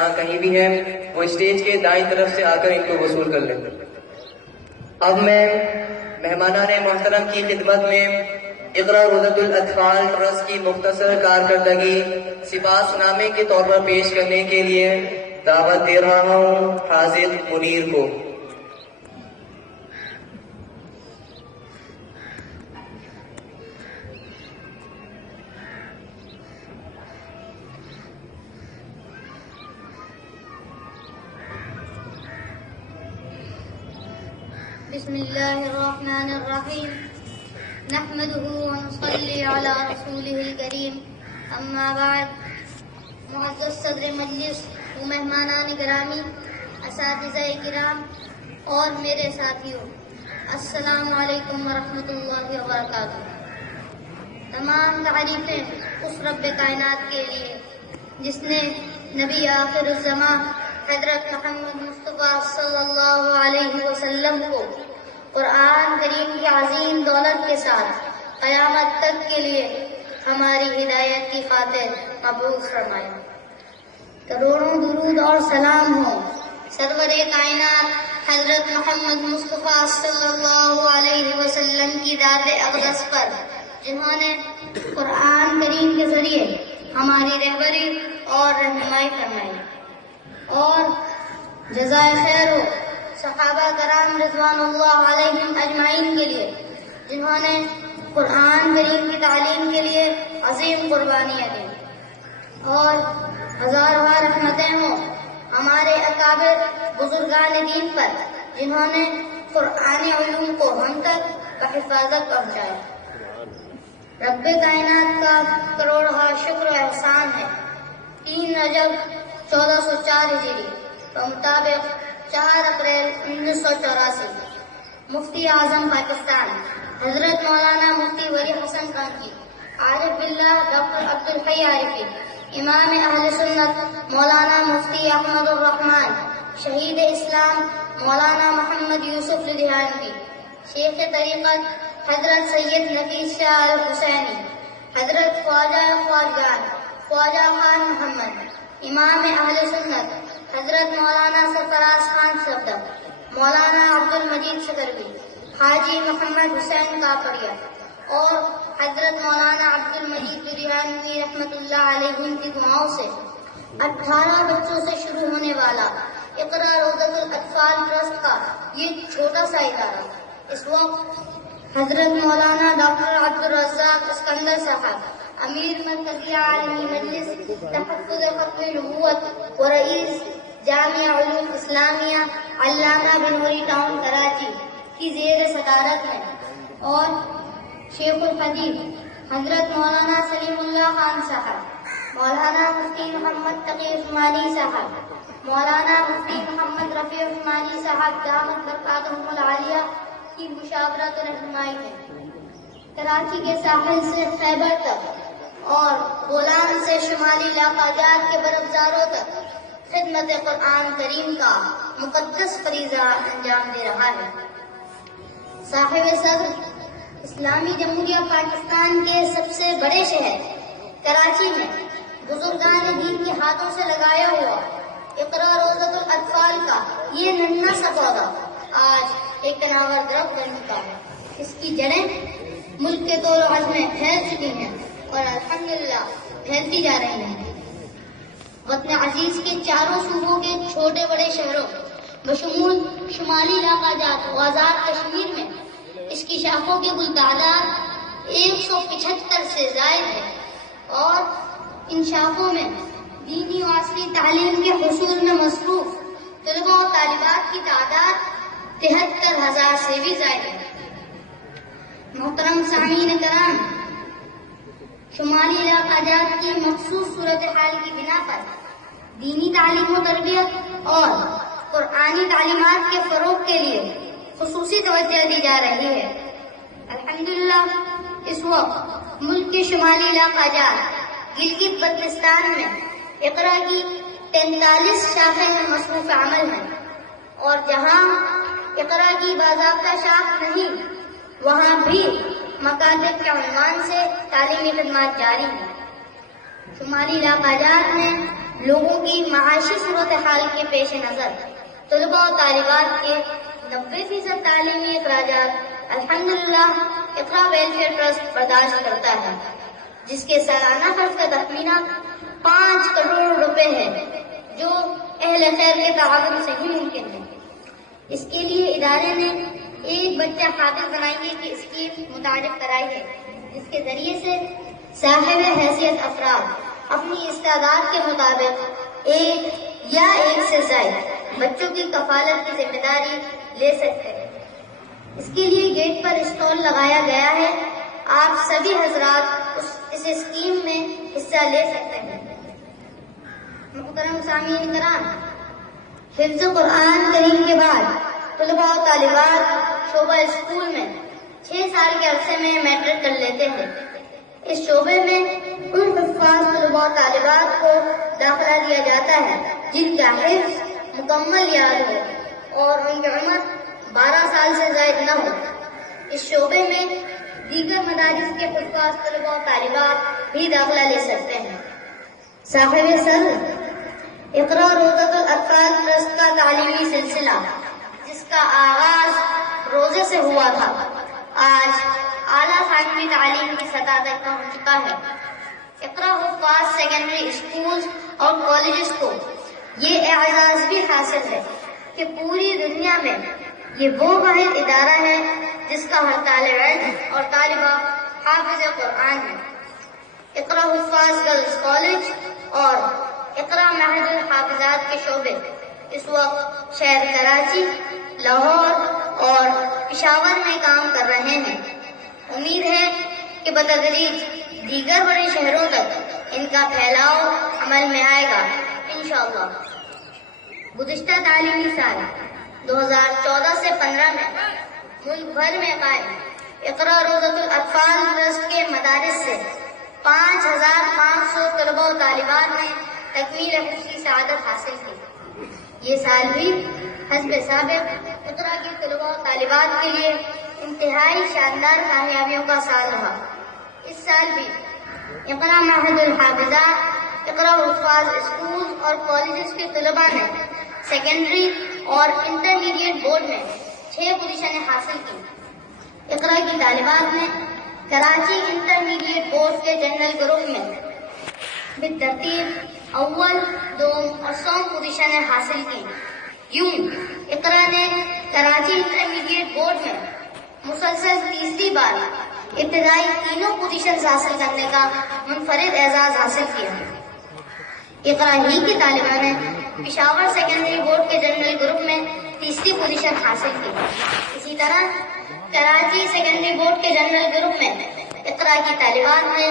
جہاں کہیں بھی ہیں وہ اسٹیج کے دائیں طرف سے آ کر ان کو وصول کر لیں۔ اب میں مہمانان محترم کی خدمت میں اقرا روضۃ الاطفال ٹرسٹ کی مختصر کارکردگی سپاس نامے کے طور پر پیش کرنے کے لیے دعوت دے رہا ہوں حاضر منیر کو۔ بسم اللہ الرحمن الرحیم نحمده ونصلی علی رسوله الکریم اما بعد۔ معزز صدر مجلس و مہمانان گرامی، اساتذہ کرام اور میرے ساتھیوں، السلام علیکم ورحمۃ اللہ وبرکاتہ۔ تمام تعریفیں اس رب کائنات کے لیے جس نے نبی آخر الزمان حضرت محمد مصطفیٰ صلی اللہ علیہ وسلم کو قرآن کریم کی عظیم دولت کے ساتھ قیامت تک کے لیے ہماری ہدایت کی خاطر مبعوث فرمایا۔ کروڑوں درود اور سلام ہو سرور کائنات حضرت محمد مصطفیٰ صلی اللہ علیہ وسلم کی ذات اقدس پر، جنہوں نے قرآن کریم کے ذریعے ہماری رہبری اور رہنمائی فرمائی، اور جزائے خیر ہو صحابہ کرام رضوان اللہ علیہم اجمعین کے لیے، جنہوں نے قرآن کریم کی تعلیم کے لیے عظیم قربانیاں دیں، اور ہزاروں رحمتیں ہوں ہمارے اکابر بزرگان دین پر، جنہوں نے قرآنی علوم کو ہم تک بحفاظت پہنچایا۔ رب کائنات کا کروڑہ شکر و احسان ہے۔ 3 رجب 1404 ہجری کے مطابق 4 اپریل 1984 مفتی اعظم پاکستان حضرت مولانا مفتی ولی حسن کانکی، عارف باللہ ڈاکٹر عبدالحی عارفی، امام اہل سنت مولانا مفتی احمد الرحمان، شہید اسلام مولانا محمد یوسف لدھیانوی، شیخ طریقت حضرت سید نفیس شاہ الحسینی، حضرت خواجہ خواجگان خواجہ خان محمد، امام اہل سنت حضرت مولانا سرفراز خان صفدر، مولانا عبد المجید سکروی، حاجی محمد حسین کاپڑیا، اور حضرت مولانا عبد المجید لدھیانوی رحمۃ اللہ علیہ کی دعاؤں سے 18 بچوں سے شروع ہونے والا اقرا روضۃ الاطفال ٹرسٹ کا یہ چھوٹا سا ادارہ اس وقت حضرت مولانا ڈاکٹر عبدالرزاق اسکندر صاحب، امیر مرکزی عالمی مجلس تحفظ ختم نبوت و رئیس جامعہ علوم اسلامیہ علامہ بنوری ٹاؤن کراچی کی زیر صدارت میں، اور شیخ الحدیث حضرت مولانا سلیم اللہ خان صاحب، مولانا مفتی محمد تقی عثمانی صاحب، مولانا مفتی محمد رفیع عثمانی صاحب دامت برکاتہم العالیہ کی مشاورت و رہنمائی ہے۔ کراچی کے ساحل سے خیبر تک اور بولان سے شمالی علاقہ جات کے برفزاروں تک خدمت قرآن کریم کا مقدس فریضہ انجام دے رہا ہے۔ صاحب صدر اسلامی جمہوریہ پاکستان کے سب سے بڑے شہر کراچی میں بزرگان دین کے ہاتھوں سے لگایا ہوا اقرا روضۃ الاطفال کا یہ ننھا سا پودا آج ایک تناور درخت بن چکا ہے۔ اس کی جڑیں ملک کے طول و عرض میں پھیل چکی ہیں اور الحمدللہ پھیلتی جا رہی ہیں۔ وطن عزیز کے چاروں صوبوں کے چھوٹے بڑے شہروں بشمول شمالی علاقہ جات و آزاد کشمیر میں اس کی شاخوں کی کل تعداد 175 سے زائد ہے، اور ان شاخوں میں دینی و عصری تعلیم کے حصول میں مصروف طلباء و طالبات کی تعداد 73,000 سے بھی زائد ہے۔ محترم سامعین کرام، شمالی علاقہ جات کی مخصوص صورتحال کی بنا پر دینی تعلیم و تربیت اور قرآنی تعلیمات کے فروغ کے لیے خصوصی توجہ دی جا رہی ہے۔ الحمدللہ اس وقت ملک کے شمالی علاقہ جات گلگت بلتستان میں اقرا کی 43 شاخیں میں مصروف عمل ہیں، اور جہاں اقرا کی باضابطہ شاخ نہیں وہاں بھی مکاتب کے عنوان سے تعلیمی خدمات جاری ہیں۔ شمالی علاقہ جات میں لوگوں کی معاشی صورتحال کے پیش نظر طلباء و طالبات کے 90% تعلیمی اخراجات الحمدللہ اقرا ویلفیئر ٹرسٹ برداشت کرتا ہے، جس کے سالانہ خرچ کا تخمینہ 5 کروڑ روپے ہے، جو اہل خیر کے تعاون سے ہی ممکن ہے۔ اس کے لیے ادارے نے ایک بچہ حافظ بنائیے کی اسکیم متعارف کرائی ہے، جس کے ذریعے سے صاحب حیثیت افراد اپنی استعداد کے مطابق ایک یا ایک سے زائد بچوں کی کفالت کی ذمہ داری لے سکتے ہیں۔ اس کے لیے گیٹ پر اسٹال لگایا گیا ہے، آپ سبھی حضرات اس اسکیم میں حصہ لے سکتے ہیں۔ محترم سامعین کرام، حفظ قرآن کریم کے بعد طلباء و طالبات شعبہ اسکول میں 6 سال کے عرصے میں میٹرک کر لیتے ہیں۔ اس شعبے میں ان حفاظ طلباء و طالبات کو داخلہ دیا جاتا ہے جن کا حفظ مکمل یاد ہو اور ان کی عمر 12 سال سے زائد نہ ہو۔ اس شعبے میں دیگر مدارس کے حفاظ طلباء و طالبات بھی داخلہ لے سکتے ہیں۔ صاحب سر اقرا روضۃ الاطفال ٹرسٹ کا تعلیمی سلسلہ، جس کا آغاز روزے سے ہوا تھا، آج اعلیٰ ثانوی تعلیم کی سطح تک پہنچ چکا ہے۔ اقرا حفاظ سیکنڈری اسکولز اور کالجز کو یہ اعزاز بھی حاصل ہے کہ پوری دنیا میں یہ وہ واحد ادارہ ہے جس کا ہر طالب علم اور طالبہ حافظ قرآن ہے۔ اقرا حفاظ گرلز کالج اور اقرا معہد الحافظات کے شعبے اس وقت شہر کراچی، لاہور اور پشاور میں کام کر رہے ہیں۔ امید ہے کہ بتدریج دیگر بڑے شہروں تک ان کا پھیلاؤ عمل میں آئے گا انشاءاللہ۔ گزشتہ تعلیمی سال 2014 سے 15 میں ملک بھر میں قائم اقرا روضۃ الاطفال ٹرسٹ کے مدارس سے 5500 طلباء و طالبات نے تکمیل حفظ کی سعادت حاصل کی۔ یہ سال بھی حسب سابق اقرا کے طلباء و طالبات کے لیے انتہائی شاندار کامیابیوں کا سال رہا۔ اس سال بھی اقرا معہد الحافظات، اقرا حفاظ اسکول اور کالجز کے طلباء نے سیکنڈری اور انٹرمیڈیٹ بورڈ میں 6 پوزیشنیں حاصل کی۔ اقرا کی طالبات نے کراچی انٹرمیڈیٹ بورڈ کے جنرل گروپ میں بالترتیب اول، دوم اور سوم پوزیشنیں حاصل کی۔ یوں اقرا نے کراچی انٹرمیڈیٹ بورڈ میں مسلسل تیسری بار ابتدائی تینوں پوزیشنز حاصل کرنے کا منفرد اعزاز حاصل کیا۔ اقرا ہی کی طالبہ نے پشاور سیکنڈری بورڈ کے جنرل گروپ میں تیسری پوزیشن حاصل کی۔ اسی طرح کراچی سیکنڈری بورڈ کے جنرل گروپ میں اقرا کی طالبات نے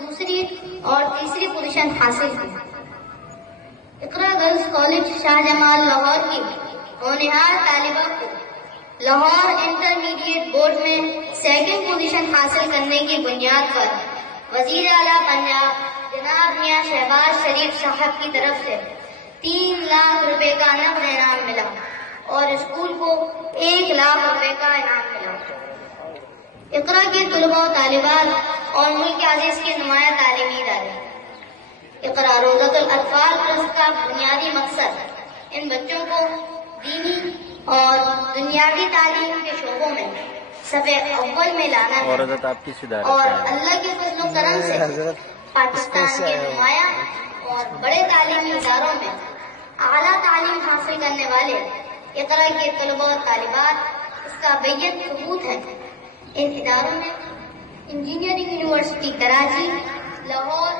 دوسری اور تیسری پوزیشن حاصل کی۔ اقرا گرلز کالج شاہ جمال لاہور کی ہونہار طالبہ کو لاہور انٹرمیڈیٹ بورڈ میں 2nd پوزیشن حاصل کرنے کی بنیاد پر وزیر اعلیٰ پنجاب جناب میاں شہباز شریف صاحب کی طرف سے 3 لاکھ روپے کا نقد انعام ملا اور اسکول کو 1 لاکھ روپے کا انعام ملا۔ اقرا کے طلباء و طالبات اور ملک عزیز کے نمایاں تعلیمی ادارے، اقرا روضۃ الاطفال ٹرسٹ کا بنیادی مقصد ان بچوں کو دینی اور دنیاوی تعلیم کے شعبوں میں صف اول میں لانا ہے اور اللہ کے فضل و کرم سے پاکستان کے نمایاں اور بڑے تعلیمی اداروں میں اعلیٰ تعلیم حاصل کرنے والے اقرا کے طلباء و طالبات اس کا بیت ثبوت ہے۔ ان اداروں میں engineering university Karachi, Lahore,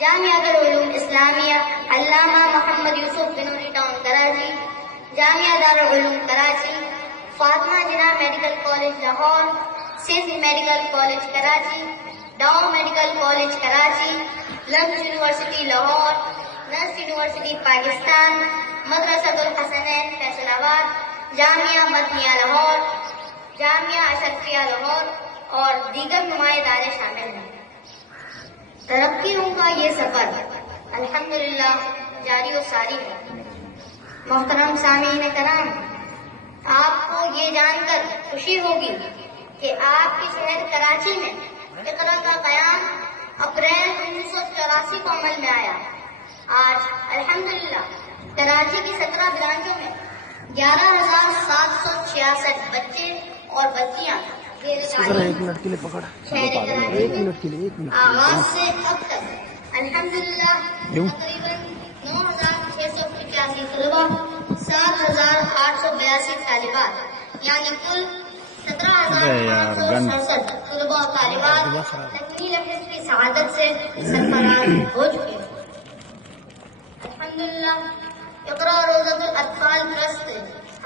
Jamia al-Uloom Islamia Allama Muhammad Yusuf Banuri town Karachi, Jamia Darul Uloom Karachi, Fatima Jinnah medical college Lahore, Sindh medical college Karachi, Dow medical college Karachi, LUMS university Lahore, نرس یونیورسٹی پاکستان، مدرسۃ الحسنین فیصل آباد، جامعہ مدنیہ لاہور، جامعہ اشرفیہ لاہور اور دیگر نمایاں ادارے شامل ہیں۔ ترقیوں کا یہ سفر الحمدللہ جاری و ساری ہے۔ محترم سامعین کرام، آپ کو یہ جان کر خوشی ہوگی کہ آپ کے شہر کراچی میں اقرا کا قیام اپریل 1984 کو عمل میں آیا۔ آج الحمدللہ کراچی کی 17 برانچوں میں 11,766 بچے اور بچیاں شہر کراچی میں آغاز سے اب تک الحمدللہ تقریباً 9,685 طلبہ، 7,882 طالبات، یعنی کل 17,567 طلبہ و طالبات تکمیل حفظ کی سعادت سے سرفراز ہو چکے ہیں۔ الحمدللہ اقرا روضۃ الاطفال ٹرسٹ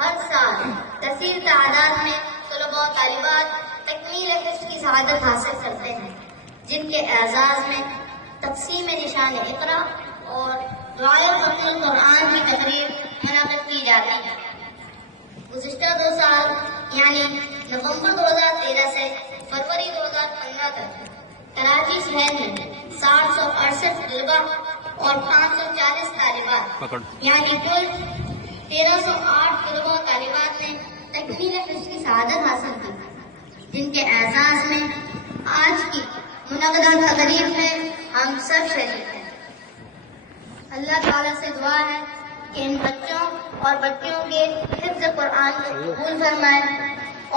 ہر سال کثیر تعداد میں طلبہ و طالبات تکمیل حفظ کی سعادت حاصل کرتے ہیں، جن کے اعزاز میں تقسیم نشان اقرا اور دعائے ختم القرآن کی تقریب منعقد کی جاتی ہے۔ گزشتہ 2 سال یعنی نومبر 2013 سے فروری 2015 تک کراچی شہر میں 768 طلبہ اور 540 طالبات یعنی کل 1,308 طلبہ و طالبات نے تکمیل حفظ کی سعادت حاصل کی، جن کے اعزاز میں آج کی منعقدہ تقریب میں ہم سب شریک ہیں۔ اللہ تعالیٰ سے دعا ہے کہ ان بچوں اور بچیوں کے حفظ قرآن کو قبول فرمائے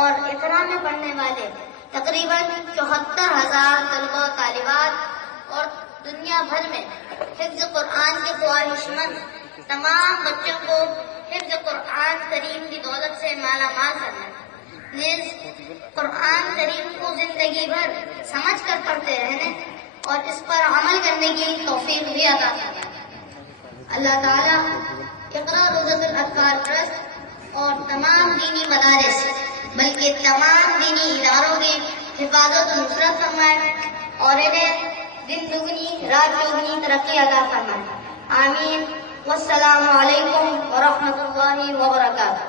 اور اقرا میں پڑھنے والے تقریباً 74,000 طلبہ و طالبات اور دنیا بھر میں حفظ قرآن کے خواہش مند تمام بچوں کو حفظ قرآن کریم کی دولت سے مالا مال کرنا، نیز قرآن کریم کو زندگی بھر سمجھ کر پڑھتے رہنے اور اس پر عمل کرنے کی توفیق بھی عطا کرنا۔ اللہ تعالیٰ اقرا روضۃ الاطفال ٹرسٹ اور تمام دینی مدارس بلکہ تمام دینی اداروں کی حفاظت و نصرت فرمائے اور انہیں دن دگنی رات چوگنی ترقی عطا فرمائے، آمین۔ والسلام علیکم ورحمۃ اللہ وبرکاتہ۔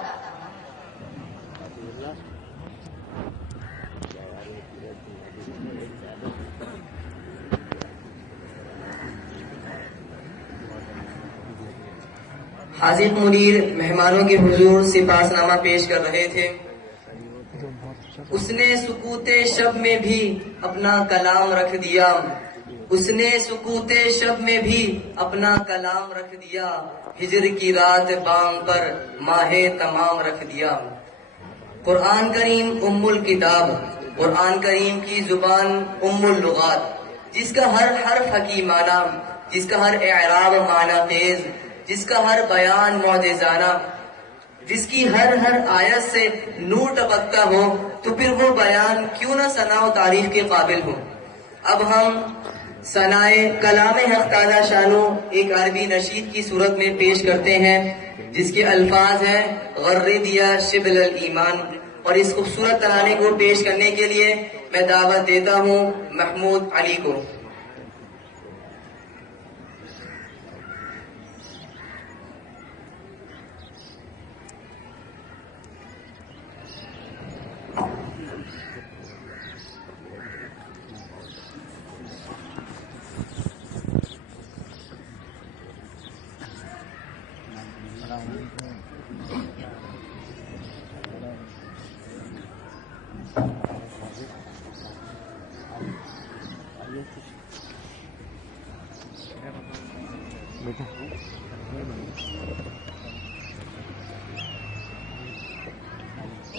حاضر منیر مہمانوں کے حضور سپاس نامہ پیش کر رہے تھے۔ اس نے سکوت شب میں بھی اپنا کلام رکھ دیا، اس نے سکوت شب میں بھی اپنا کلام رکھ دیا، ہجر کی رات بام پر ماہ تمام رکھ دیا۔ قرآن کریم ام الکتاب، قرآن کریم کی زبان ام اللغات، جس کا ہر حرف حکیمانہ، جس کا ہر اعراب معنی خیز، جس کا ہر بیان معجزانہ، جس کی ہر آیت سے نور ٹپکتا ہو، تو پھر وہ بیان کیوں نہ ثنا و تعریف کے قابل ہو۔ اب ہم ثنائے کلام حق تعالی شانو ایک عربی نشید کی صورت میں پیش کرتے ہیں، جس کے الفاظ ہیں غردیا شبل الایمان، اور اس خوبصورت ترانے کو پیش کرنے کے لیے میں دعوت دیتا ہوں محمود علی کو۔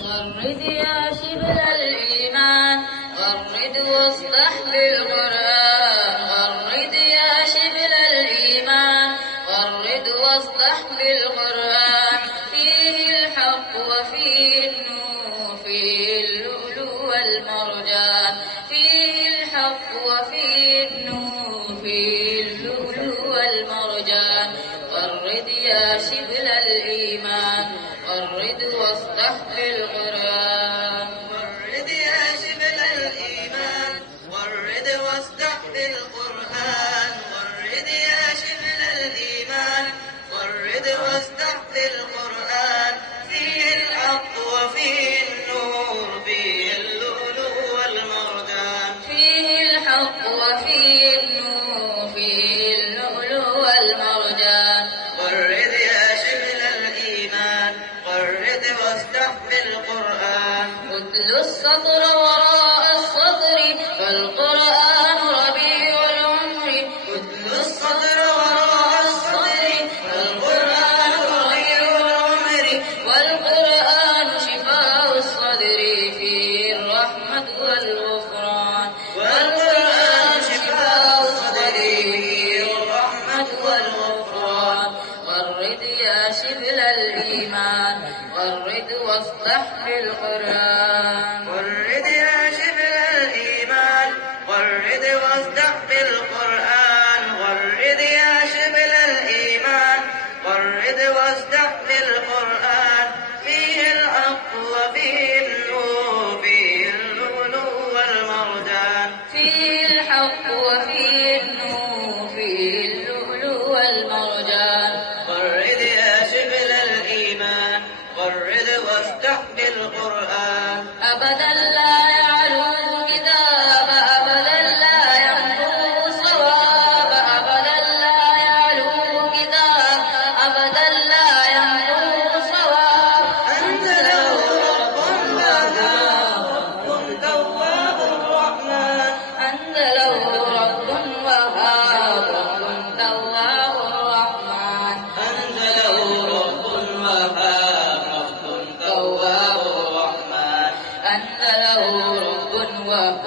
غرد يا شبل الإيمان غرد واصلح بالقرآن، غرد يا شبل الإيمان غرد واصلح بالقرآن، فيه الحق وفيه النور فيه اللؤلؤ والمرجان، فيه الحق وفيه النور فيه اللؤلؤ والمرجان، غرد يا شبل الإيمان غرد واصلح بالقرآن، غرد يا شبل الإيمان غرد واصلح بالقرآن، غرد يا شبل الإيمان غرد واصلح بالقرآن، فيه الحق وفيه النور فيه اللؤلؤ والمرجان، فيه الحق وفيه النور فيه اللؤلؤ والمرجان، غرد يا شبل الإيمان غرد واصلح بالقرآن، اتل السطر وراء السطر فالقرآن ربيع العمر، اتل السطر وراء شبل الإيمان غرد واصدح بالقرآن غرد يا شبل الإيمان غرد واصدح بالقرآن غرد يا شبل الإيمان غرد واصدح بالقرآن فيه الحق وفيه النور فيه اللؤلؤ والمرجان فيه الحق وفيه النور فيه اللؤلؤ والمرجان غرد يا شبل الإيمان غرد واصدح بالقرآن أبدا لا يعلو كتاب أبدا لا يمحو صواب أبدا لا يعلو كتاب أبدا لا يمحو صواب أنت له رب وهاب رب تواب الرحمن أنت له رب وهاب رب تواب الرحمن أنت له رب وهاب رب تواب الرحمن أنت له رب وهاب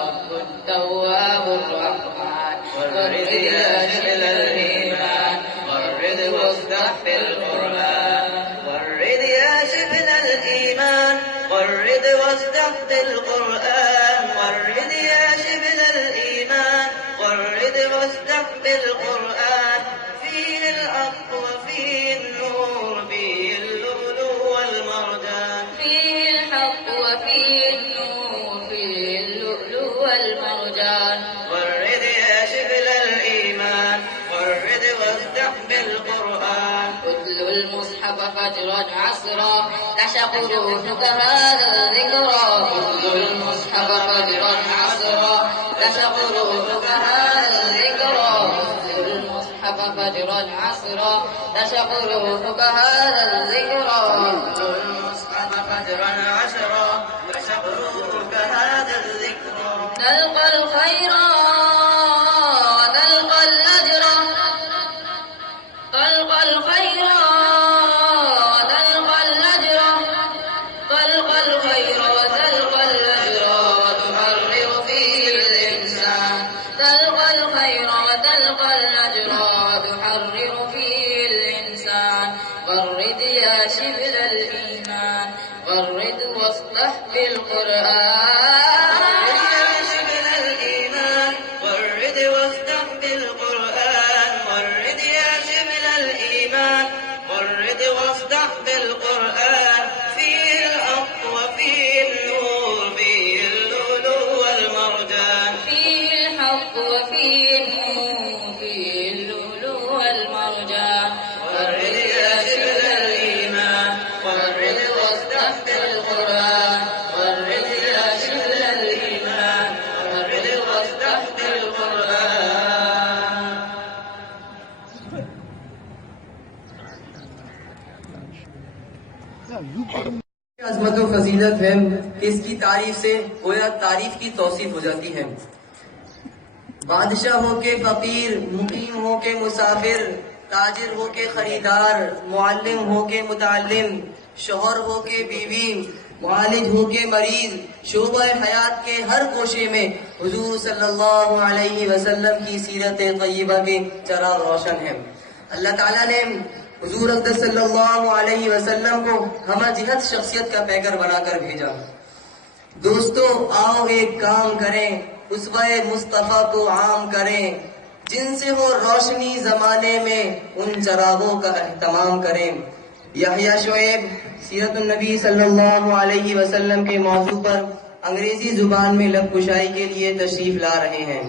رب تواب الرحمن غرد يا شبل الإيمان غرد واصدح بالقرآن غرد يا شبل الإيمان غرد واصدح بالقرآن غرد يا شبل الإيمان غرد واصدح بالقرآن فيه الحق وفيه النور فيه اللؤلؤ والمرجان فيه الحق وفيه النور فيه اللؤلؤ والمرجان غرد يا شبل الإيمان غرد واصدح بالقرآن اتل المصحف فجرا عصرا تعشق روحك هذا الذكرى اتل المصحف فجرا عصرا تعشق روحك هذا الذكرى اتل المصحف فجرا عصرا تعشق روحك هذا الذكرى اتل المصحف فجرا عشرا تعشق روحك هذا الذكر تلقى الخير وتلقى الأجر تلقى الخير وتلقى الأجر تلقى الخير وتلقى الأجر وتحرر فيه الإنسان تلقى الخير وتلقى الأجر وتحرر فيه الإنسان غرد يا شبل الإيمان غرد واصدح بالقرآن يا شبل الإيمان غرد واصدح بالقرآن غرد يا شبل الإيمان غرد واصدح بالقرآن فيه الحق وفيه النور فيه اللؤلؤ والمرجان فيه الحق وفيه النور فيه اللؤلؤ والمرجان غرد يا شبل الإيمان غرد واصدح بالقرآن غرد يا شبل الإيمان غرد واصدح بالقرآن عظمت و فضیلت ہے کہ اس کی تعریف سے گویا تعریف کی توصیف ہو جاتی ہے بادشاہ ہو کے فقیر مقیم ہو کے مسافر تاجر ہو کے خریدار معلم ہو کے متعلم شوہر ہو کے بیوی معالج ہو کے مریض شعبہ حیات کے ہر گوشے میں حضور صلی اللہ علیہ وسلم کی سیرت طیبہ کے چراغ روشن ہیں اللہ تعالیٰ نے حضور اقدس صلی اللہ علیہ وسلم کو ہمہ جہت شخصیت کا پیکر بنا کر بھیجا دوستو آؤ ایک کام کریں اسوہ مصطفیٰ کو عام کریں جن سے ہو روشنی زمانے میں ان چراغوں کا اہتمام کریں یحییٰ شعیب سیرت النبی صلی اللہ علیہ وسلم کے موضوع پر انگریزی زبان میں لب کشائی کے لیے تشریف لا رہے ہیں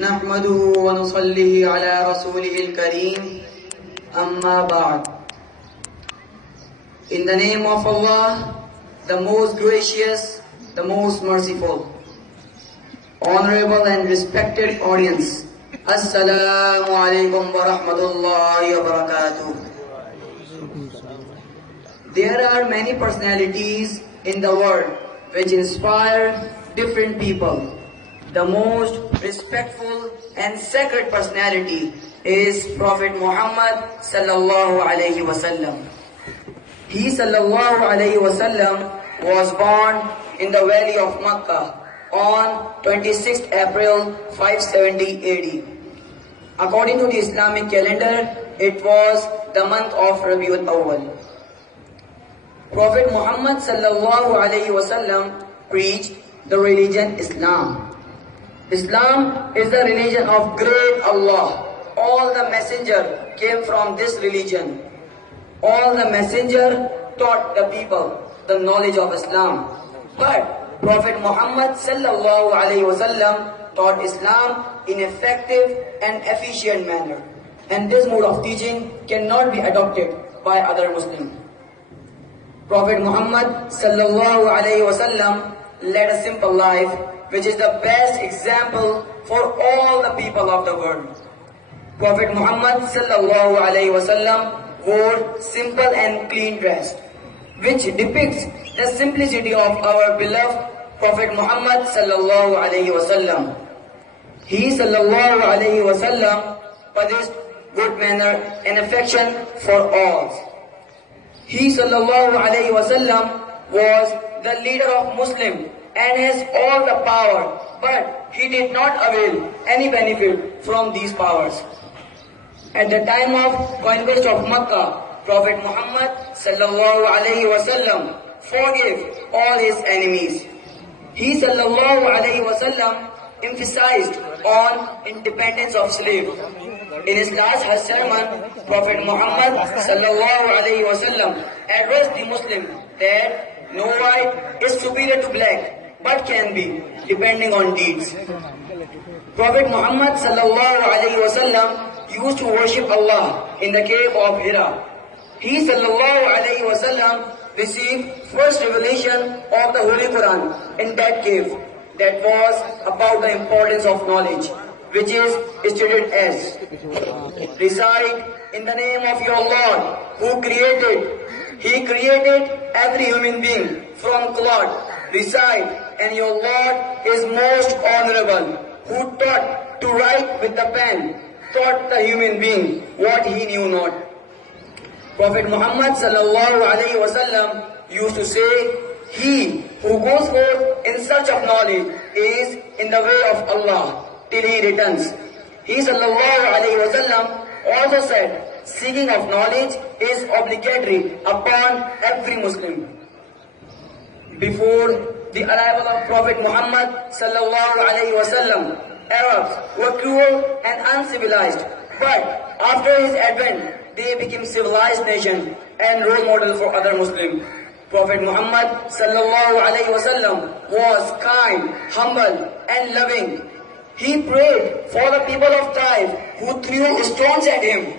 نحمده ونصلي على رسوله الكريم أما بعد. In the name of Allah, the most gracious, the most merciful. Honorable and respected audience, Assalamu alaikum wa rahmatullahi wa barakatuh. There are many personalities in the world which inspire different people. The most respectful and sacred personality is Prophet Muhammad sallallahu alaihi wasallam. He sallallahu alayhi wasallam was born in the valley of Makkah on 26th April 570 AD. According to the Islamic calendar, it was the month of Rabiul Awwal. Prophet Muhammad sallallahu alayhi wasallam preached the religion Islam. Islam is the religion of great Allah. All the messenger came from this religion. All the messenger taught the people the knowledge of Islam. But Prophet Muhammad sallallahu alayhi wasallam taught Islam in effective and efficient manner. And this mode of teaching cannot be adopted by other Muslims. Prophet Muhammad sallallahu alayhi wasallam led a simple life, which is the best example for all the people of the world. Prophet Muhammad sallallahu alayhi wasallam wore simple and clean dress, which depicts the simplicity of our beloved Prophet Muhammad sallallahu alayhi wasallam. He sallallahu alayhi wasallam possessed good manner and affection for all. He sallallahu alayhi wasallam was the leader of Muslim and has all the power, but he did not avail any benefit from these powers. At the time of conquest of Makkah, Prophet Muhammad sallallahu alayhi wasallam forgave all his enemies. He sallallahu alayhi wasallam emphasized on independence of slave. In his last sermon, Prophet Muhammad sallallahu alayhi wasallam addressed the Muslim that no white is superior to black, but can be, depending on deeds. Prophet Muhammad sallallahu alayhi wasallam used to worship Allah in the cave of Hira. He sallallahu alayhi wasallam received first revelation of the Holy Quran in that cave. That was about the importance of knowledge, which is stated as: recite in the name of your Lord who created. He created every human being from clot. Recite, and your Lord is most honorable, who taught to write with the pen, taught the human being what he knew not. Prophet Muhammad sallallahu alayhi wasallam used to say, he who goes forth in search of knowledge is in the way of Allah till he returns. He sallallahu alayhi wasallam also said, seeking of knowledge is obligatory upon every Muslim. Before the arrival of Prophet Muhammad sallallahu alayhi wasallam, Arabs were cruel and uncivilized. But after his advent, they became civilized nation and role model for other Muslims. Prophet Muhammad sallallahu alayhi wasallam was kind, humble and loving. He prayed for the people of Taif who threw stones at him.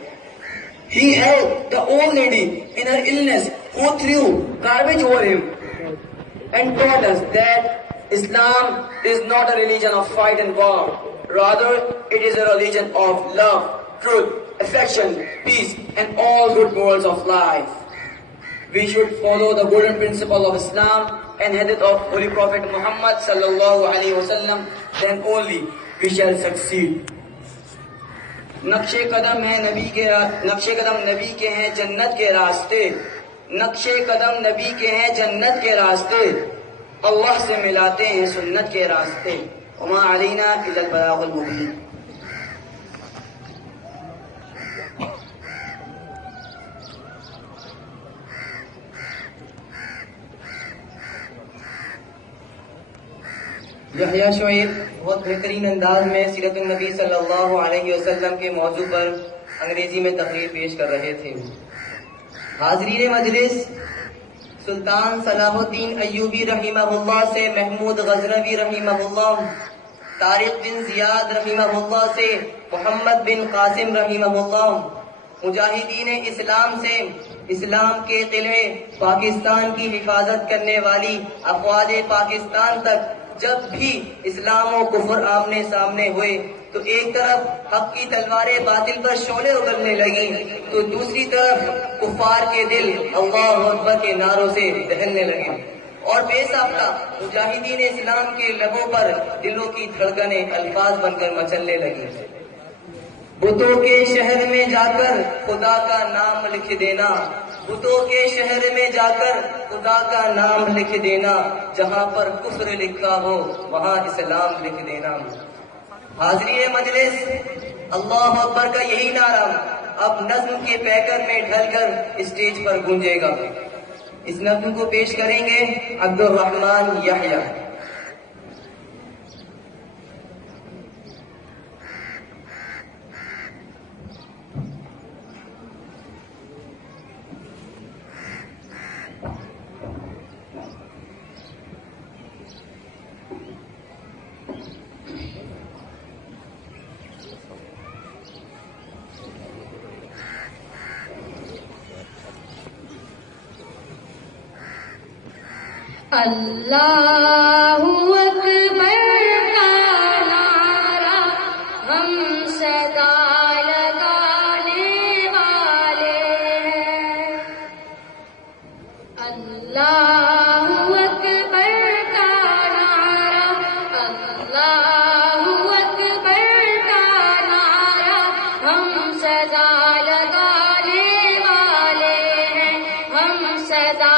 He helped the old lady in her illness who threw garbage over him, and taught us that Islam is not a religion of fight and war. Rather, it is a religion of love, truth, affection, peace, and all good morals of life. We should follow the golden principle of Islam and hadith of Holy Prophet Muhammad sallallahu alaihi wasallam. Then only we shall succeed. نقشے قدم ہے نبی کے نقشے قدم نبی کے ہیں جنت کے راستے. نقشے قدم نبی کے ہیں جنت کے راستے. اللہ سے ملاتے ہیں سنت کے راستے. وما علینا الا البلاغ المبین. یحییٰ شعیب بہت بہترین انداز میں سیرت النبی صلی اللہ علیہ وسلم کے موضوع پر انگریزی میں تقریر پیش کر رہے تھے. حاضرین مجلس، سلطان صلاح الدین ایوبی رحمہ اللہ سے محمود غزنوی رحمہ اللہ، طارق بن زیاد رحمہ اللہ سے محمد بن قاسم رحمہ اللہ، مجاہدین اسلام سے اسلام کے قلعے پاکستان کی حفاظت کرنے والی افواج پاکستان تک جب بھی اسلام و کفر آمنے سامنے ہوئے تو ایک طرف حق کی تلواریں باطل پر شعلے اگلنے لگیں تو دوسری طرف کفار کے دل اللہ اکبر کے نعروں سے دہلنے لگے، اور بے ساختہ مجاہدین اسلام کے لبوں پر دلوں کی دھڑکنیں الفاظ بن کر مچلنے لگی. بتوں کے شہر میں جا کر خدا کا نام لکھ دینا، بتوں کے شہر میں جا کر خدا کا نام لکھ دینا، جہاں پر کفر لکھا ہو وہاں اسلام لکھ دینا۔ حاضرین مجلس، اللہ اکبر کا یہی نعرہ اب نظم کے پیکر میں ڈھل کر اسٹیج پر گونجے گا۔ اس نظم کو پیش کریں گے عبد الرحمن یحییٰ۔ اللہ اکبر کا نعرہ ہم صدا لگانے والے ہیں۔ اللہ اکبر کا نعرہ، اللہ اکبر کا نعرہ ہم صدا لگانے والے ہیں، ہم صدا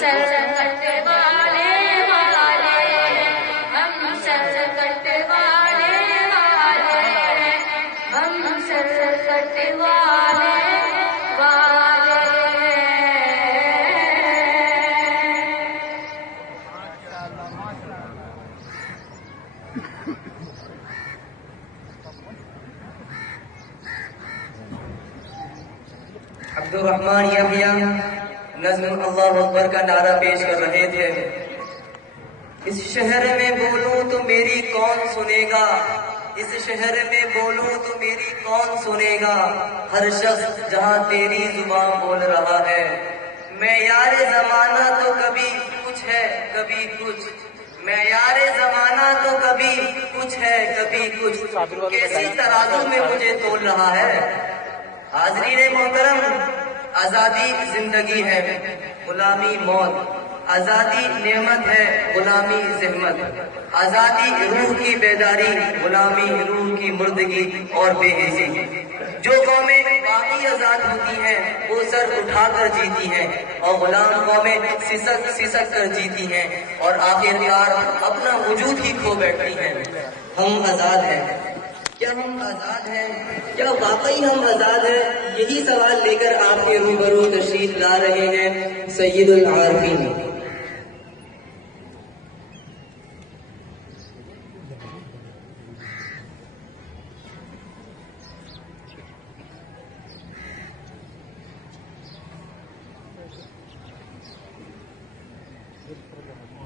سر کٹے والے والے ہیں، ہم سر کٹے والے والے ہیں، ہم سر کٹے والے والے ہیں۔ عبد الرحمن یحییٰ نظم اللہ اکبر کا نعرہ پیش کر رہے تھے۔ اس شہر میں بولوں تو میری کون سنے گا، اس شہر میں بولوں تو میری کون سنے گا، ہر شخص جہاں تیری زبان بول رہا ہے۔ معیار زمانہ تو کبھی کچھ ہے کبھی کچھ، معیار زمانہ تو کبھی کچھ ہے کبھی کچھ، کیسی ترازو میں مجھے تول رہا ہے۔ حاضرین محترم، آزادی زندگی ہے، غلامی موت، آزادی نعمت ہے، غلامی زحمت، آزادی روح کی بیداری، غلامی روح کی مردگی اور بے حسی۔ جو قومیں باقی آزاد ہوتی ہیں وہ سر اٹھا کر جیتی ہیں، اور غلام قومیں سسک سسک کر جیتی ہیں اور آخرکار اپنا وجود ہی کھو بیٹھتی ہیں۔ ہم آزاد ہیں، کیا ہم آزاد ہیں؟ کیا واقعی ہم آزاد ہیں؟ یہی سوال لے کر آپ کے روبرو تشریف لا رہے ہیں سید العارفین۔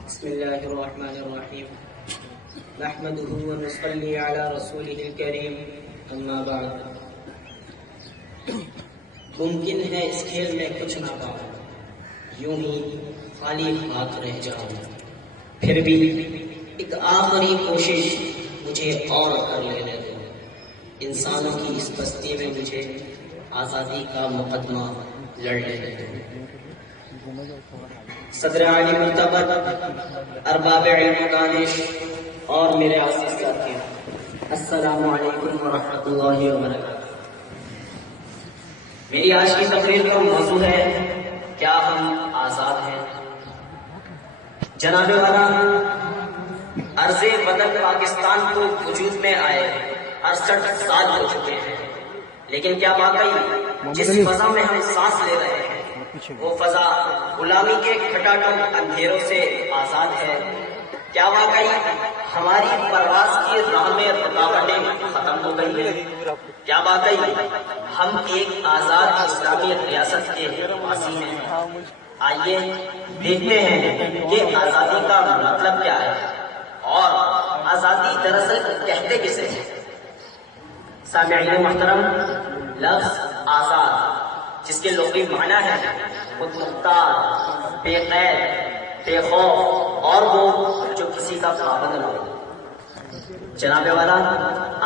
بسم اللہ الرحمن الرحیم، نحمده ونصلی علی رسولہ الکریم، اما بعد۔ ممکن ہے اس کھیل میں کچھ نہ پاؤں، یوں ہی خالی ہاتھ رہ جاؤں، پھر بھی ایک آخری کوشش مجھے اور کر لینے دو، انسانوں کی اس بستی میں مجھے آزادی کا مقدمہ لڑ لینے دو۔ صدر عالی مرتبہ، ارباب علم و دانش اور میرے عزیز ساتھیوں، السلام علیکم ورحمۃ اللہ وبرکاتہ۔ میری آج کی تقریر کا موضوع ہے کیا ہم آزاد ہیں؟ جناب والا، عرض وطن پاکستان کو وجود میں آئے 68 سال ہو چکے ہیں، لیکن کیا واقعی جس فضا میں ہم سانس لے رہے ہیں وہ فضا غلامی کے کھٹاٹوں اندھیروں سے آزاد ہے؟ کیا واقعی ہماری پرواز کی راہ میں رکاوٹیں ختم ہو گئی ہیں؟ کیا واقعی ہم ایک آزاد اسلامی ریاست کے واسی ہیں؟ آئیے دیکھتے ہیں کہ آزادی کا مطلب کیا ہے اور آزادی دراصل کہتے کسے ہیں۔ سامعین محترم، لفظ آزاد جس کے لغوی معنی ہے خود مختار، بے قید، بے خوف اور وہ جو کسی کا پابند نہ ہو۔ جناب والا،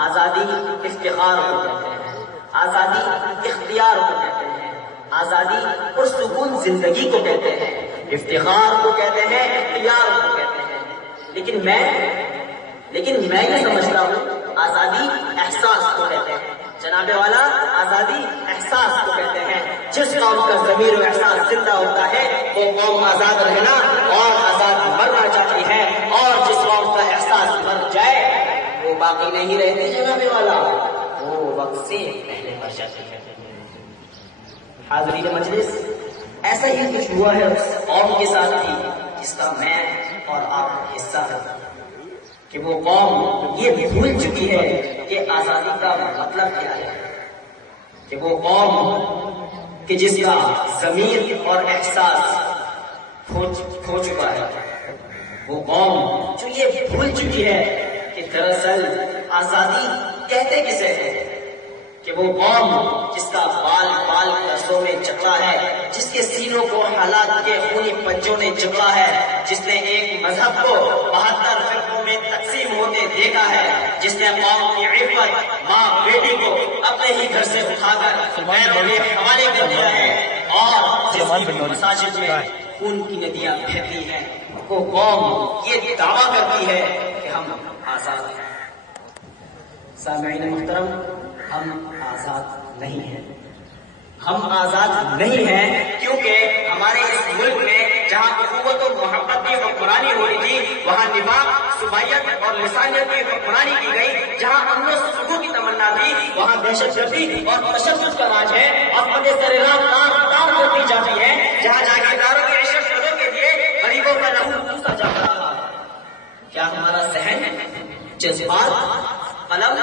آزادی افتخار کو کہتے ہیں، آزادی اختیار کو کہتے ہیں، آزادی پرسکون زندگی کو کہتے ہیں، افتخار کو کہتے ہیں، اختیار کو کہتے ہیں۔ لیکن میں یہ سمجھتا ہوں آزادی احساس کو کہتے ہیں۔ جناب والا، آزادی احساس کو کہتے ہیں۔ جس قوم کا ضمیر و احساس زندہ ہوتا ہے وہ قوم آزاد رہنا اور آزاد مرنا چاہتی ہے، اور جس قوم کا احساس مر جائے وہ باقی نہیں رہتی جناب والا، وہ وقت سے پہلے مر جاتی ہے۔ حاضرین مجلس، ایسا ہی کچھ ہوا ہے اس قوم کے ساتھ بھی جس کا میں اور آپ حصہ ہے، کہ وہ قوم یہ بھول چکی ہے کہ آزادی کا مطلب کیا ہے، کہ وہ قوم کہ جس کا ضمیر اور احساس کھو چکا ہے، وہ قوم جو یہ بھول چکی ہے کہ دراصل آزادی کہتے کسے ہیں، کہ وہ قوم جس کا بال بال قرضوں میں جکڑا ہے، جس کے سینوں کو حالات کے خونی پنجوں نے جکڑا ہے، جس نے ایک مذہب کو 72 فرقوں میں تقسیم ہوتے دیکھا ہے، جس نے قوم کی عفت ماں بیٹی کو اپنے ہی گھر سے اٹھا کر غیروں کے حوالے کر دیا ہے، اور جس کی مساجد میں خون کی ندیاں بہتی ہیں، وہ قوم یہ دعویٰ کرتی ہے کہ ہم آزاد ہیں۔ سامعین محترم، ہم آزاد نہیں ہیں۔ ہم آزاد نہیں ہیں کیونکہ ہمارے اس ملک میں جہاں اخوت و محبت کی حکمرانی ہونی تھی وہاں نفاق، صبائیت اور لسانیت کی حکمرانی کی گئی. جہاں امن و سکون کی تمنا تھی وہاں دہشت گردی اور تشدد کا راج ہے اور فتح سر راہ کام کرتی جاتی ہے. جہاں جاگیرداروں کی عشرت گردوں کے لیے غریبوں کا لہو پوسا جاتا رہا. کیا ہمارا ذہن، جذبات، قلم،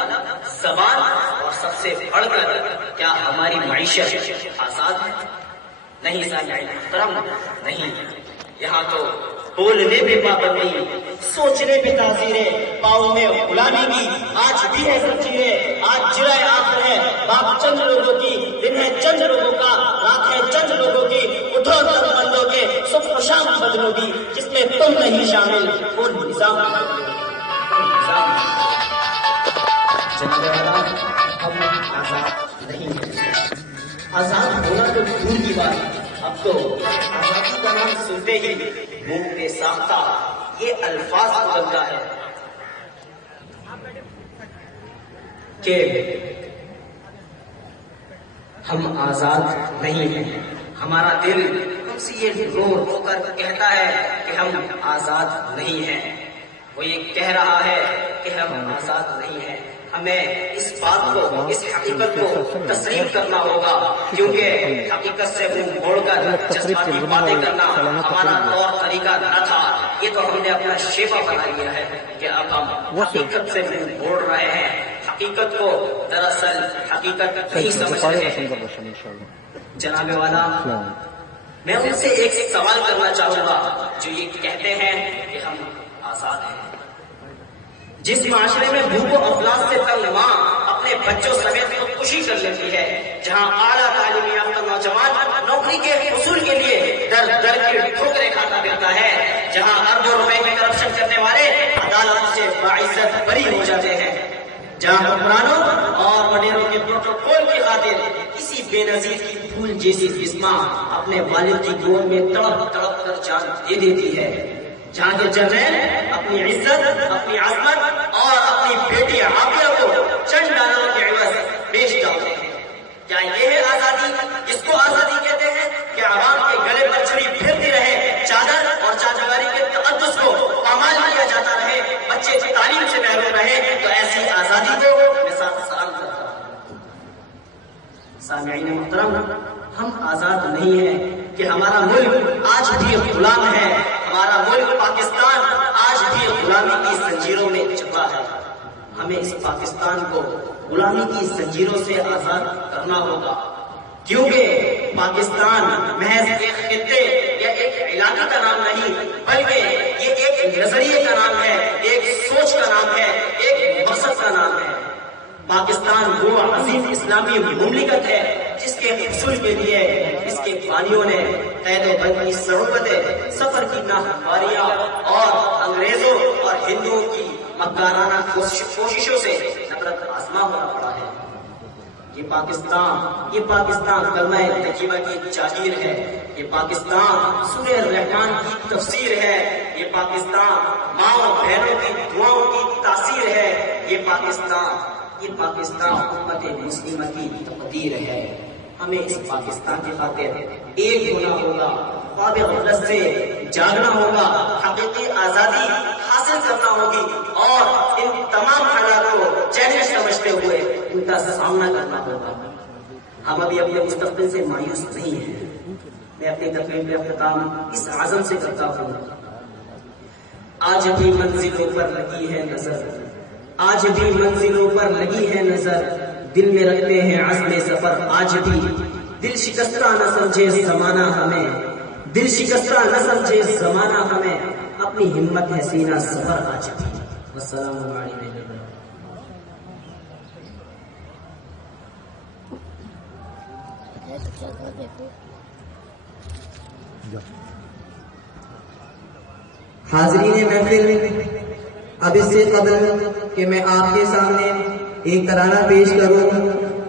زبان اور سب سے بڑھ کر کیا ہماری معیشت آزاد ہے؟ نہیں سامعین محترم، نہیں. یہاں تو بولنے پہ پابندی، سوچنے پہ تعزیریں، پاؤں میں غلامی کی آج بھی ہے زنجیریں. آج جرائے آخر ہے باپ چند لوگوں کی، دن ہے چند لوگوں کا، رات ہے چند لوگوں کی. اٹھو تم بندوں کے صبح و شام بدلو گی، جس میں تم نہیں شامل وہ نظام. جناب والا، ہم آزاد نہیں ہیں. آزاد ہونا تو دور کی بات، اب تو آزادی کا نام سنتے ہی منہ پہ ساختہ یہ الفاظ بدلتا ہے کہ ہم آزاد نہیں ہیں. ہمارا دل ہم سے یہ رو رو کر کہتا ہے کہ ہم آزاد نہیں ہیں. وہ یہ کہہ رہا ہے کہ ہم آزاد نہیں ہیں. ہمیں اس بات کو، اس حقیقت کو تسلیم کرنا ہوگا، کیونکہ حقیقت سے منہ موڑ کر جذباتی باتیں کرنا ہمارا طور طریقہ نہ تھا. یہ تو ہم نے اپنا شیوا بنا لیا ہے کہ اب ہم حقیقت سے منہ موڑ رہے ہیں. حقیقت کو دراصل حقیقت نہیں سمجھ رہے ہیں. جناب والا، میں ان سے ایک سوال کرنا چاہوں گا جو یہ کہتے ہیں کہ ہم آزاد ہیں. جس معاشرے میں بھوک و افلاس سے تنگ ماں اپنے بچوں سمیت خودکشی کر لیتی ہے، جہاں اعلیٰ تعلیم یافتہ نوجوان نوکری کے حصول کے لیے در در کی ٹھوکریں کھاتا پھرتا ہے، جہاں اربوں روپے کی کرپشن کرنے والے عدالت سے باعزت بری ہو جاتے ہیں، جہاں حکمرانوں اور وڈیروں کے پروٹوکول کی خاطر کسی بے نظیر کی پھول جیسی جسماں اپنے والد کی گود میں تڑپ تڑپ کر جان دے دیتی ہے، جہاں کے جرنیل اپنی عزت، اپنی عظمت اور اپنی بیٹی عافیہ کو چند ڈالروں کے عوض بیچ ڈالتے ہیں. کیا یہ ہے آزادی؟ اس کو آزادی کہتے ہیں کہ عوام کے گلے پر چھری پھرتی رہے، چادر اور چادرگاری کے تقدس کو پامال کیا جاتا رہے، بچے تعلیم سے محروم رہے، تو ایسی آزادی کو میں ساتھ سلام کرتا ہوں. سامعین محترم، ہم آزاد نہیں ہیں کہ ہمارا ملک آج بھی غلام ہے. ہمارا ملک پاکستان آج بھی غلامی کی زنجیروں میں چپا ہے. ہمیں اس پاکستان کو غلامی کی زنجیروں سے آزاد کرنا ہوگا، کیونکہ پاکستان محض ایک خطے یا ایک علاقے کا نام نہیں، بلکہ یہ ایک نظریے کا نام ہے، ایک سوچ کا نام ہے، ایک مقصد کا نام ہے. پاکستان وہ عظیم اسلامی مملکت ہے جس کے حصول کے لیے اس کے بانیوں نے قید و بند کی صعوبتیں، سفر کی ناہمواریاں اور انگریزوں اور ہندوؤں کی مکارانہ کوششوں سے نفرت آزما ہونا پڑا ہے. یہ پاکستان کلمہ طیبہ کی جاگیر ہے. یہ پاکستان سورہ الرحمن کی تفسیر ہے. یہ پاکستان ماؤں بہنوں کی دعاؤں کی تاثیر ہے. یہ پاکستان امت مسلمہ کی تقدیر ہے. ہمیں اس پاکستان کی خاطر ایک ہونا ہوگا، خواب غفلت سے جاگنا ہوگا، حقیقی آزادی حاصل کرنا ہوگی اور ان تمام حالات کو چیلنج سمجھتے ہوئے ان کا سامنا کرنا ہوگا. ہم ابھی اپنے مستقبل سے مایوس نہیں ہیں. میں اپنی تقریر کا اختتام اس عزم سے کرتا ہوں: آج بھی منزلوں پر لگی ہے نظر، آج بھی منزلوں پر لگی ہے نظر، دل میں رکھتے ہیں عزم سفر آج بھی. دل شکستہ نہ سمجھے زمانہ ہمیں، دل شکستہ نہ سمجھے زمانہ ہمیں، اپنی ہمت ہے سینہ سفر آج بھی. السلام علیکم. حاضرین محفل، اب اس سے قبل کہ میں آپ کے سامنے ایک ترانہ پیش کروں،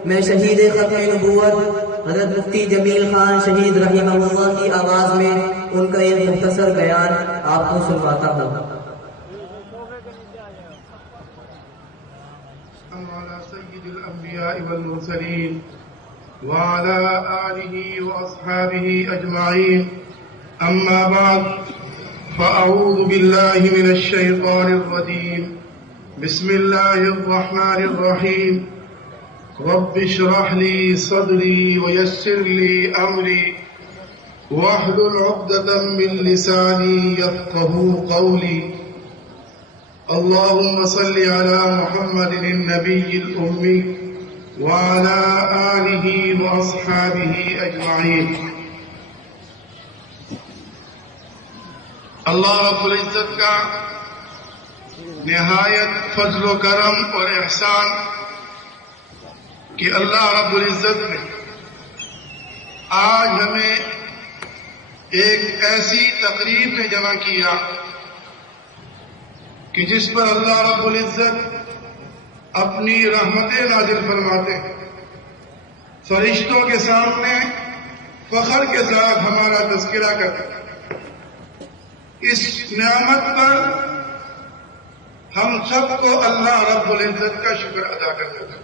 میں شہید ختم نبوت حضرت مفتی جمیل خان شہید رحمہ اللہ کی آواز میں ان کا ایک مختصر بیان آپ کو سنواتا ہوں. على سيد الأنبياء والمرسلين وعلى آله وأصحابه أجمعين أما بعد فأعوذ بالله من الشيطان الرجيم بسم الله الرحمن الرحيم رب اشرح لي صدري ويسر لي أمري واحلل عقدة من لساني يفقهوا قولي اللهم صل على محمد النبي الأمي وعلى آله وأصحابه أجمعين. اللہ رب العزت کا نہایت فضل و کرم اور احسان کہ اللہ رب العزت نے آج ہمیں ایک ایسی تقریب میں جمع کیا کہ جس پر اللہ رب العزت اپنی رحمتیں نازل فرماتے ہیں. فرشتوں کے سامنے فخر کے ساتھ ہمارا تذکرہ کرتے ہیں. اس نعمت پر ہم سب کو اللہ رب العزت کا شکر ادا کرنا چاہتے ہیں.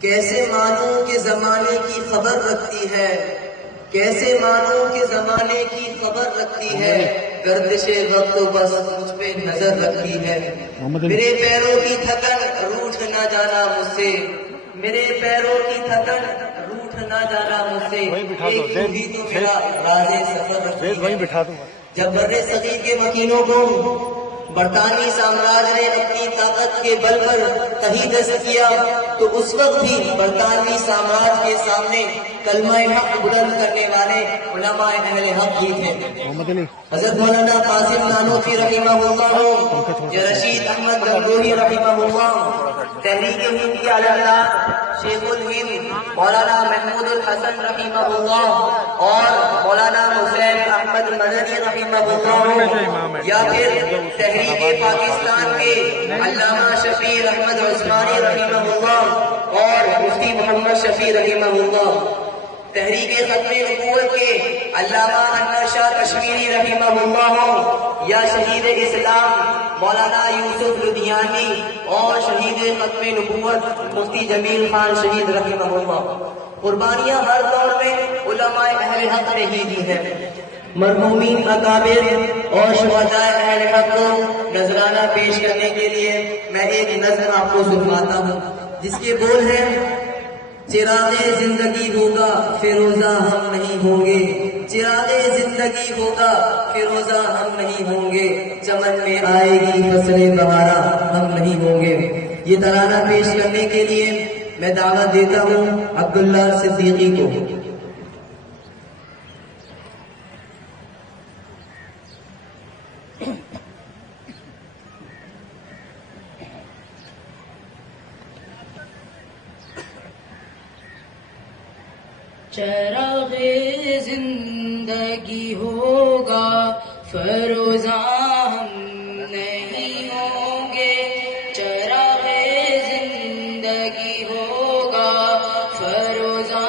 کیسے مانوں کہ زمانے کی خبر رکھتی ہے، کیسے مانوں کہ زمانے کی خبر رکھتی ہے، گردش وقت بس مجھ پہ نظر رکھتی ہے. میرے پیروں کی تھکن روٹھ نہ جانا مجھ سے، میرے پیروں کی تھکن روٹھ نہ جانا مجھ سے، ایک بھی تو میرا راز سفر رکھتی ہے. جب بر صغیر کے مکینوں کو برطانوی سامراج نے اپنی طاقت کے بل پر تحید کیا تو اس وقت بھی برطانوی سامراج کے سامنے کلمہ حق بلند کرنے والے علماء اہل حق ہی تھے. حضرت مولانا قاسم نانوتوی رحمہ اللہ یا رشید احمد گنگوہی رحمہ اللہ، تحریک ہند کے علامہ شیخ الہند مولانا محمود الحسن رحمہ اللہ اور مولانا حسین احمد مدنی رحمہ اللہ، یا پھر تحریک پاکستان کے علامہ شفیع احمد عثمانی رحمہ اللہ اور مفتی محمد شفیع رحمہ اللہ، تحریک ختم نبوت کے علامہ انور شاہ کشمیری رحمہ اللہ یا شہید اسلام مولانا یوسف لدھیانوی اور شہید ختم نبوت مفتی جمیل خان شہید رحمہ اللہ. قربانیاں ہر دور میں علماء اہل حق نے ہی دی ہیں. مرحومین اکابر اور شہداء اہل حق کو نذرانہ پیش کرنے کے لیے میں ایک نظر آپ کو سنواتا ہوں جس کے بول ہیں: چراغ زندگی ہوگا فیروزہ ہم نہیں ہوں گے، چراغ زندگی ہوگا فیروزہ ہم نہیں ہوں گے، چمن میں آئے گی فصل بہارا ہم نہیں ہوں گے. یہ ترانہ پیش کرنے کے لیے میں دعوت دیتا ہوں عبداللہ صدیقی کو. چراغ زندگی ہوگا فیروزہ ہم نہیں ہوں گے، چراغ زندگی ہوگا فیروزہ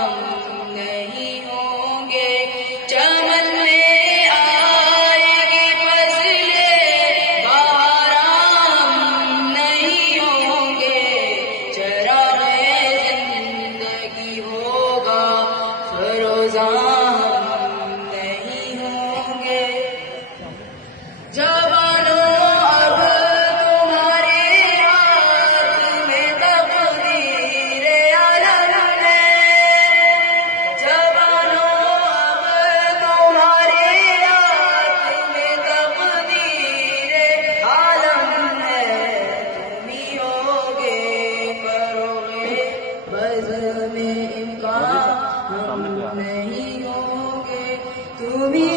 ہم نہیں ہوں گے، چمن میں آئے گی فصل بہارا ہم نہیں ہوں گے، چراغ زندگی ہوگا فیروزہ ہم نہیں ہوں گے. جوانوں اب تمہارے ہاتھ میں تقدیر عالم ہے، جوانوں اب تمہارے ہاتھ میں تقدیر عالم ہے، تم ہی ہوگے فروغ بزم امکان ہم نہیں ہوں گے، تم ہی